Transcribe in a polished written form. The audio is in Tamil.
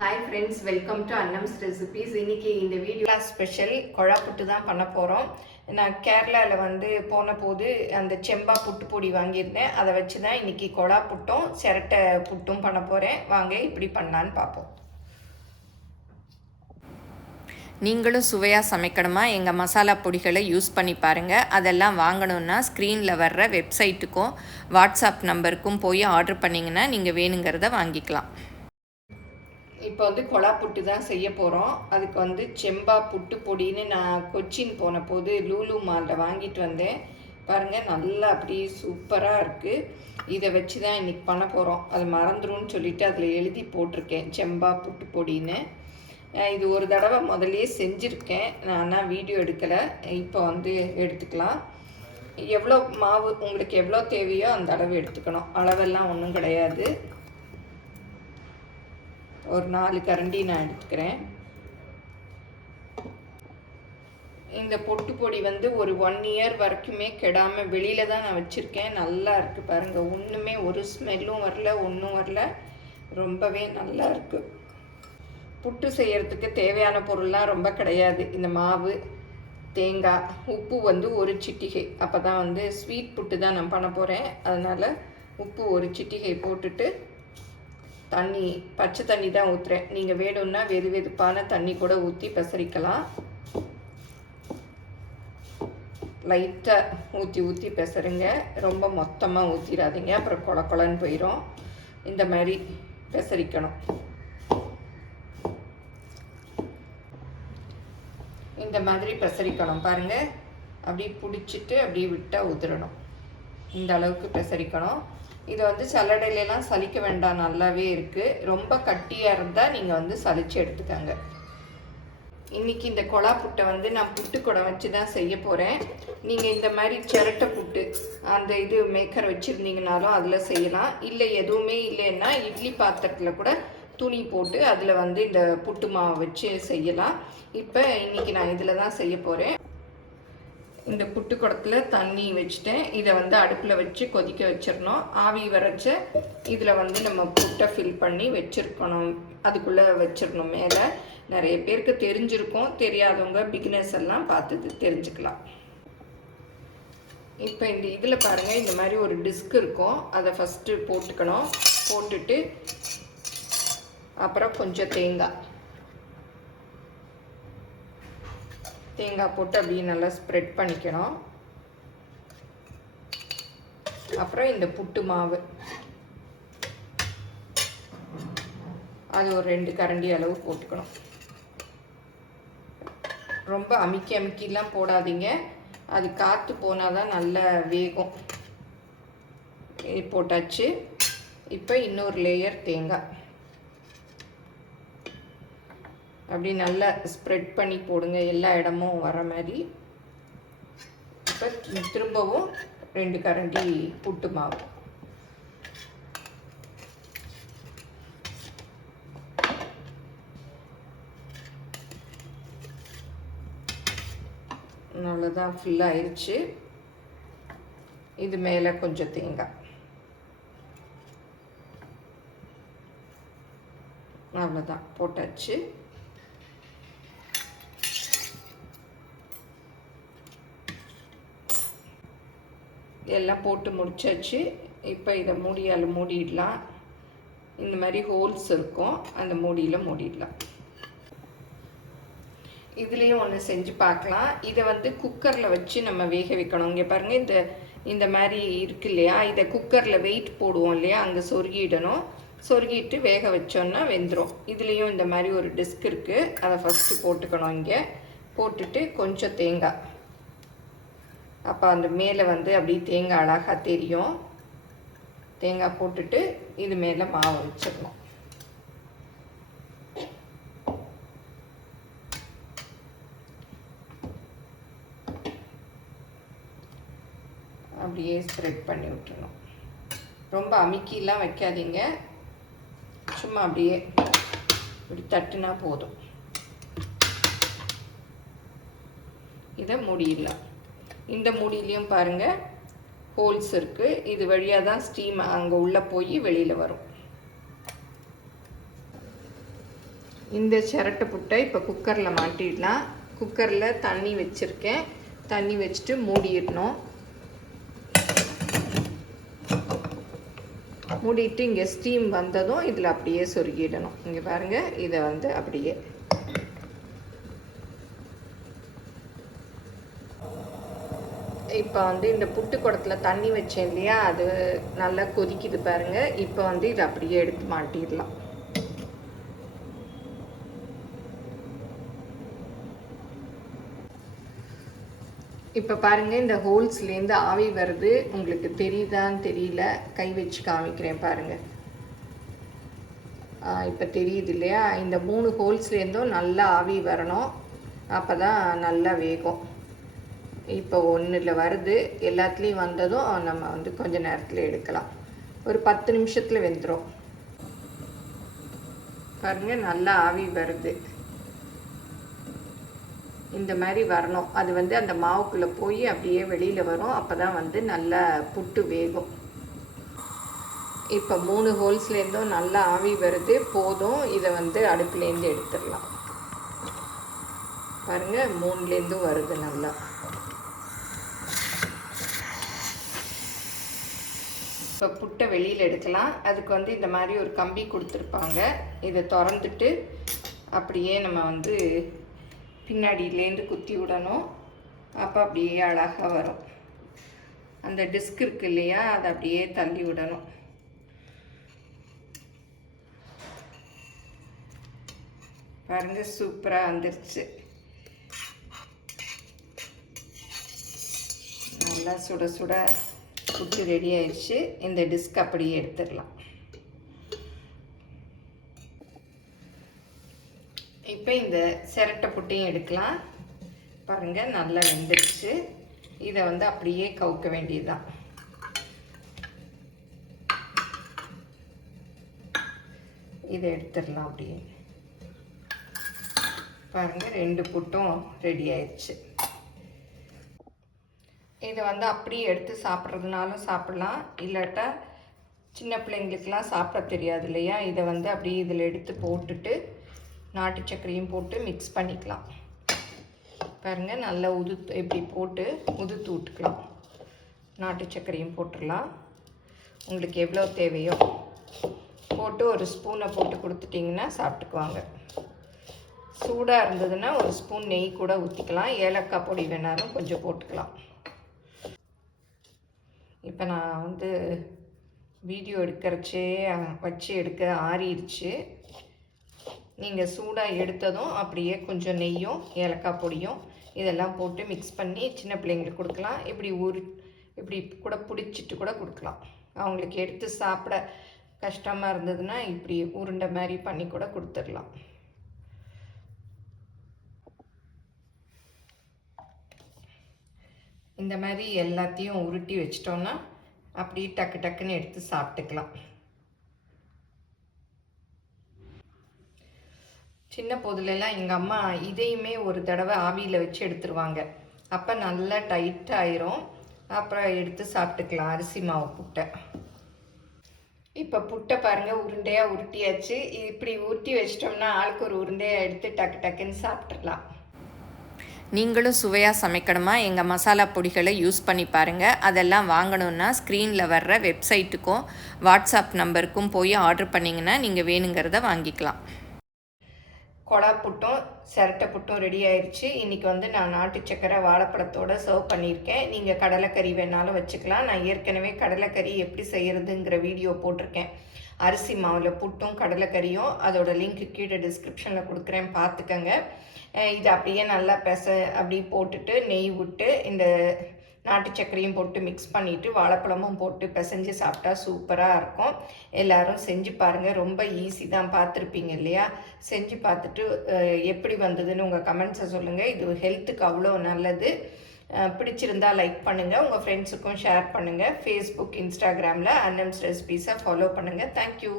Hi friends, welcome to Annam's recipes. இன்றைக்கி இந்த வீடியோ ஸ்பெஷல் கொழா புட்டு தான் பண்ண போகிறோம். நான் கேரளாவில் போன போது அந்த செம்பா புட்டு பொடி வாங்கியிருந்தேன். அதை வச்சு தான் இன்றைக்கி கொழா புட்டும் சிரட்டை புட்டும் பண்ண போகிறேன். வாங்க இப்படி பண்ணலான்னு பார்ப்போம். நீங்களும் சுவையாக சமைக்கணுமா? எங்கள் மசாலா பொடிகளை யூஸ் பண்ணி பாருங்கள். அதெல்லாம் வாங்கணுன்னா ஸ்க்ரீனில் வர்ற வெப்சைட்டுக்கும் வாட்ஸ்அப் நம்பருக்கும் போய் ஆர்டர் பண்ணிங்கன்னா நீங்கள் வேணுங்கிறத வாங்கிக்கலாம். இப்போ கொழா புட்டு தான் செய்ய போகிறோம். அதுக்கு செம்பா புட்டு பொடின்னு நான் கொச்சின் போன போது லூலு மாலில் வாங்கிட்டு வந்தேன். பாருங்கள், நல்லா அப்படியே சூப்பராக இருக்குது. இதை வச்சு தான் இன்றைக்கி பண்ண போகிறோம். அது மறந்துடும்னு சொல்லிவிட்டு அதில் எழுதி போட்டிருக்கேன் செம்பா புட்டு பொடின்னு. இது ஒரு தடவை முதல்லையே செஞ்சுருக்கேன், நான் ஆனால் வீடியோ எடுக்கலை. இப்போ எடுத்துக்கலாம். எவ்வளோ மாவு உங்களுக்கு எவ்வளோ தேவையோ அந்த அளவு எடுத்துக்கணும். அளவெல்லாம் ஒன்றும் கிடையாது. ஒரு 4 கரண்டி நான் எடுத்துக்கிறேன். இந்த பொட்டு பொடி ஒரு 1 இயர் வரைக்குமே கெடாமல் வெளியில் தான் நான் வச்சுருக்கேன். நல்லா இருக்குது பாருங்கள். ஒன்றுமே ஒரு ஸ்மெல்லும் வரல, ஒன்றும் வரல. ரொம்பவே நல்லா இருக்குது. புட்டு செய்கிறதுக்கு தேவையான பொருள்லாம் ரொம்ப கிடையாது. இந்த மாவு, தேங்காய், உப்பு 1 சிட்டிகை. அப்போ தான் ஸ்வீட் புட்டு தான் நான் பண்ண போகிறேன். அதனால் உப்பு 1 சிட்டிகை போட்டுட்டு தண்ணி, பச்சை தண்ணி தான் ஊற்றுறேன். நீங்கள் வேணும்னா வெதுப்பான தண்ணி கூட ஊற்றி பெசரிக்கலாம். லைட்டாக ஊற்றி பெசருங்க. ரொம்ப மொத்தமாக ஊற்றிடாதீங்க, அப்புறம் கொல கொலன்னு போயிடும். இந்த மாதிரி பெசரிக்கணும். இந்த மாதிரி பெசரிக்கணும் பாருங்கள். அப்படியே பிடிச்சிட்டு அப்படியே விட்டால் ஊற்றுறணும். இந்த அளவுக்கு பெசரிக்கணும். இதை சல்லடையிலலாம் சலிக்க வேண்டாம், நல்லாவே இருக்குது. ரொம்ப கட்டியாக இருந்தால் நீங்கள் சலிச்சு எடுத்துக்கோங்க. இன்றைக்கி இந்த கொழா புட்டை நான் புட்டு குடம் வச்சு தான் செய்ய போகிறேன். நீங்கள் இந்த மாதிரி சிரட்டை புட்டு அந்த இது மேக்கர் வச்சுருந்தீங்கனாலும் அதில் செய்யலாம். இல்லை எதுவுமே இல்லைன்னா இட்லி பாத்திரத்தில் கூட துணி போட்டு அதில் இந்த புட்டு மாவை வச்சு செய்யலாம். இப்போ இன்றைக்கி நான் இதில் தான் செய்ய போகிறேன். இந்த புட்டு குடத்தில் தண்ணி வச்சுட்டேன். இதை அடுப்பில் வச்சு கொதிக்க வச்சிடணும். ஆவி வரைச்ச இதில் நம்ம புட்டை ஃபில் பண்ணி வச்சுருக்கணும். அதுக்குள்ளே வச்சிடணும். மேலே நிறைய பேருக்கு தெரிஞ்சிருக்கும், தெரியாதவங்க பிகினர்ஸ் எல்லாம் பார்த்து தெரிஞ்சுக்கலாம். இப்போ இந்த இதில் பாருங்கள், இந்த மாதிரி ஒரு டிஸ்க் இருக்கும். அதை ஃபஸ்ட்டு போட்டுக்கணும். போட்டுட்டு அப்புறம் கொஞ்சம் தேங்காய் போட்டு அப்படியே நல்லா ஸ்ப்ரெட் பண்ணிக்கணும். அப்புறம் இந்த புட்டு மாவு அது ஒரு 2 கரண்டி அளவு போட்டுக்கணும். ரொம்ப அமுக்கிலாம் போடாதீங்க, அது காற்று போனால் தான் நல்லா வேகும். போட்டாச்சு. இப்போ இன்னொரு லேயர் தேங்காய் அப்படி நல்லா ஸ்ப்ரெட் பண்ணி போடுங்க, எல்லா இடமும் வர மாதிரி. இப்போ திரும்பவும் 2 கரண்டி புட்டு மாவு. அவ்வளோதான், ஃபுல்லாக ஆயிடுச்சு. இது மேலே கொஞ்சம் தேங்காய். அவ்வளோதான், போட்டாச்சு. எல்லாம் போட்டு முடிச்சாச்சு. இப்போ இதை மூடியால் மூடிடலாம். இந்த மாதிரி ஹோல்ஸ் இருக்கும், அந்த மூடியில் மூடிடலாம். இதுலேயும் ஒன்று செஞ்சு பார்க்கலாம். இதை குக்கரில் வச்சு நம்ம வேக வைக்கணும். இங்கே பாருங்கள், இந்த மாதிரி இருக்கு இல்லையா, இதை குக்கரில் வெயிட் போடுவோம் இல்லையா, அங்கே சொருகிடணும். சொருகிட்டு வேக வச்சோன்னா வெந்துடும். இதுலேயும் இந்த மாதிரி ஒரு டிஸ்க் இருக்குது, அதை ஃபஸ்ட்டு போட்டுக்கணும். இங்கே போட்டுட்டு கொஞ்சம் தேங்காய், அப்போ அந்த மேலே அப்படியே தேங்காய் அழகாக தெரியும். தேங்காய் போட்டுட்டு இது மேலே மாவு வச்சிடணும். அப்படியே ஸ்ப்ரெட் பண்ணி விட்டுறணும். ரொம்ப அமுக்கிலாம் வைக்காதீங்க, சும்மா அப்படியே இப்படி தட்டுனா போதும். இதை மூடிடலாம். இந்த மூடியிலையும் பாருங்கள் ஹோல்ஸ் இருக்குது. இது வழியாக தான் ஸ்டீம் அங்கே உள்ளே போய் வெளியில் வரும். இந்த சிரட்டை புட்டை இப்போ குக்கரில் மாட்டிடலாம். குக்கரில் தண்ணி வச்சுருக்கேன். தண்ணி வச்சுட்டு மூடிடணும். மூடிட்டு இங்கே ஸ்டீம் வந்ததும் இதில் அப்படியே சொருகிடணும். இங்கே பாருங்கள், இதை வந்து அப்படியே இப்போ வந்து இந்த புட்டு குடத்தில் தண்ணி வச்சேன் இல்லையா, அது நல்லா கொதிக்குது பாருங்கள். இப்போ வந்து இதை அப்படியே எடுத்து மாட்டிடலாம். இப்போ பாருங்கள், இந்த ஹோல்ஸ்லேருந்து ஆவி வருது. உங்களுக்கு தெரியுதான்னு தெரியல, கை வச்சு காமிக்கிறேன் பாருங்கள். இப்போ தெரியுது இல்லையா? இந்த 3 ஹோல்ஸ்லேருந்தும் நல்லா ஆவி வரணும், அப்போ தான் நல்லா வேகும். இப்போ ஒன்றில் வருது, எல்லாத்துலேயும் வந்ததும் நம்ம வந்து கொஞ்சம் நேரத்தில் எடுக்கலாம். ஒரு 10 நிமிஷத்தில் வெந்துடும். பாருங்கள், நல்லா ஆவி வருது. இந்த மாதிரி வரணும். அது வந்து அந்த மாவுக்குள்ளே போய் அப்படியே வெளியில் வரும். அப்போ தான் வந்து நல்லா புட்டு வேகும். இப்போ 3 ஹோல்ஸ்லேருந்தும் நல்லா ஆவி வருது. போதும், இதை வந்து அடுப்புலேருந்து எடுத்துடலாம். பாருங்கள், 3லேருந்தும் வருது நல்லா. இப்போ புட்டை வெளியில் எடுக்கலாம். அதுக்கு வந்து இந்த மாதிரி ஒரு கம்பி கொடுத்துருப்பாங்க. இதை திறந்துட்டு அப்படியே நம்ம வந்து பின்னாடியிலேருந்து குத்தி விடணும். அப்போ அப்படியே அழகாக வரும். அந்த டிஸ்க் இருக்கு இல்லையா, அதை அப்படியே தள்ளி விடணும். பாருங்கள், சூப்பராக வந்துருச்சு. நல்லா சுட சுட புட்டு ரெடி ஆயிடுச்சு. இந்த டிஸ்க் அப்படியே எடுத்துடலாம். இப்போ இந்த சிரட்டை புட்டையும் எடுக்கலாம். பாருங்கள், நல்லா வெந்துடுச்சு. இதை வந்து அப்படியே கவுக்க வேண்டியதுதான். இதை எடுத்துடலாம் அப்படியே. பாருங்கள், 2 புட்டும் ரெடி ஆயிடுச்சு. இதை வந்து அப்படியே எடுத்து சாப்பிட்றதுனாலும் சாப்பிட்லாம், இல்லாட்டா சின்ன பிள்ளைங்களுக்கெலாம் சாப்பிட தெரியாது இல்லையா, இதை வந்து அப்படியே இதில் எடுத்து போட்டுட்டு நாட்டு சர்க்கரையும் போட்டு மிக்ஸ் பண்ணிக்கலாம். பாருங்கள், நல்லா இப்படி போட்டு உதுத்து விட்டுக்கலாம். நாட்டு சர்க்கரையும் போட்டுடலாம். உங்களுக்கு எவ்வளோ தேவையோ போட்டு ஒரு ஸ்பூனை போட்டு கொடுத்துட்டிங்கன்னா சாப்பிட்டுக்குவாங்க. சூடாக இருந்ததுன்னா ஒரு ஸ்பூன் நெய் கூட ஊற்றிக்கலாம். ஏலக்காய் பொடி வேணாலும் கொஞ்சம் போட்டுக்கலாம். இப்போ நான் வந்து வீடியோ எடுக்கிறச்சே வச்சு எடுக்க ஆறிடுச்சு. நீங்கள் சூடாக எடுத்ததும் அப்படியே கொஞ்சம் நெய்யும் ஏலக்காய் பொடியும் இதெல்லாம் போட்டு மிக்ஸ் பண்ணி சின்ன பிள்ளைங்களுக்கு கொடுக்கலாம். இப்படி கூட பிடிச்சிட்டு கூட கொடுக்கலாம். அவங்களுக்கு எடுத்து சாப்பிட கஷ்டமாக இருந்ததுன்னா இப்படி உருண்டை மாதிரி பண்ணி கூட கொடுத்துடலாம். இந்த மாதிரி எல்லாத்தையும் உருட்டி வச்சிட்டோன்னா அப்படியே டக்கு டக்குன்னு எடுத்து சாப்பிட்டுக்கலாம். சின்ன போதுலலாம் எங்கள் அம்மா இதையுமே ஒரு தடவை ஆவியில் வச்சு எடுத்துருவாங்க. அப்போ நல்லா டைட்டாயிரும். அப்புறம் எடுத்து சாப்பிட்டுக்கலாம் அரிசி மாவு புட்டை. இப்போ புட்டை பாருங்கள், உருண்டையாக உருட்டியாச்சு. இப்படி உருட்டி வச்சிட்டோம்னா ஆளுக்கு ஒரு உருண்டையாக எடுத்து டக்கு டக்குன்னு சாப்பிட்றலாம். நீங்களும் சுவையாக சமைக்கணுமா, எங்கள் மசாலா பொடிகளை யூஸ் பண்ணி பாருங்கள். அதெல்லாம் வாங்கணுன்னா ஸ்க்ரீனில் வர்ற வெப்சைட்டுக்கும் வாட்ஸ்அப் நம்பருக்கும் போய் ஆர்டர் பண்ணிங்கன்னா நீங்கள் வேணுங்கிறத வாங்கிக்கலாம். கொழா புட்டும் சிரட்டை புட்டும் ரெடி ஆயிடுச்சு. இன்றைக்கி வந்து நான் நாட்டு சக்கரை வாழைப்பழத்தோடு சர்வ் பண்ணியிருக்கேன். நீங்கள் கடலைக்கறி வேணாலும் வச்சுக்கலாம். நான் ஏற்கனவே கடலைக்கறி எப்படி செய்கிறதுங்கிற வீடியோ போட்டிருக்கேன். அரிசி மாவில் புட்டும் கடலைக்கறியும், அதோட லிங்க் கீழே டிஸ்கிரிப்ஷனில் கொடுக்குறேன், பார்த்துக்கங்க. இதை அப்படியே நல்லா அப்படி போட்டுட்டு நெய் விட்டு இந்த நாட்டு சக்கரையும் போட்டு மிக்ஸ் பண்ணிவிட்டு வாழைப்பழமும் போட்டு பிசைஞ்சு சாப்பிட்டா சூப்பராக இருக்கும். எல்லோரும் செஞ்சு பாருங்கள். ரொம்ப ஈஸி தான், பார்த்துருப்பீங்க இல்லையா? செஞ்சு பார்த்துட்டு எப்படி வந்ததுன்னு உங்கள் கமெண்ட்ஸை சொல்லுங்கள். இது ஹெல்த்துக்கு அவ்வளோ நல்லது. பிடிச்சிருந்தால் லைக் பண்ணுங்கள், உங்கள் ஃப்ரெண்ட்ஸுக்கும் ஷேர் பண்ணுங்கள். ஃபேஸ்புக், இன்ஸ்டாகிராமில் அன்னம்ஸ் ரெசிபீஸை ஃபாலோ பண்ணுங்கள். தேங்க்யூ.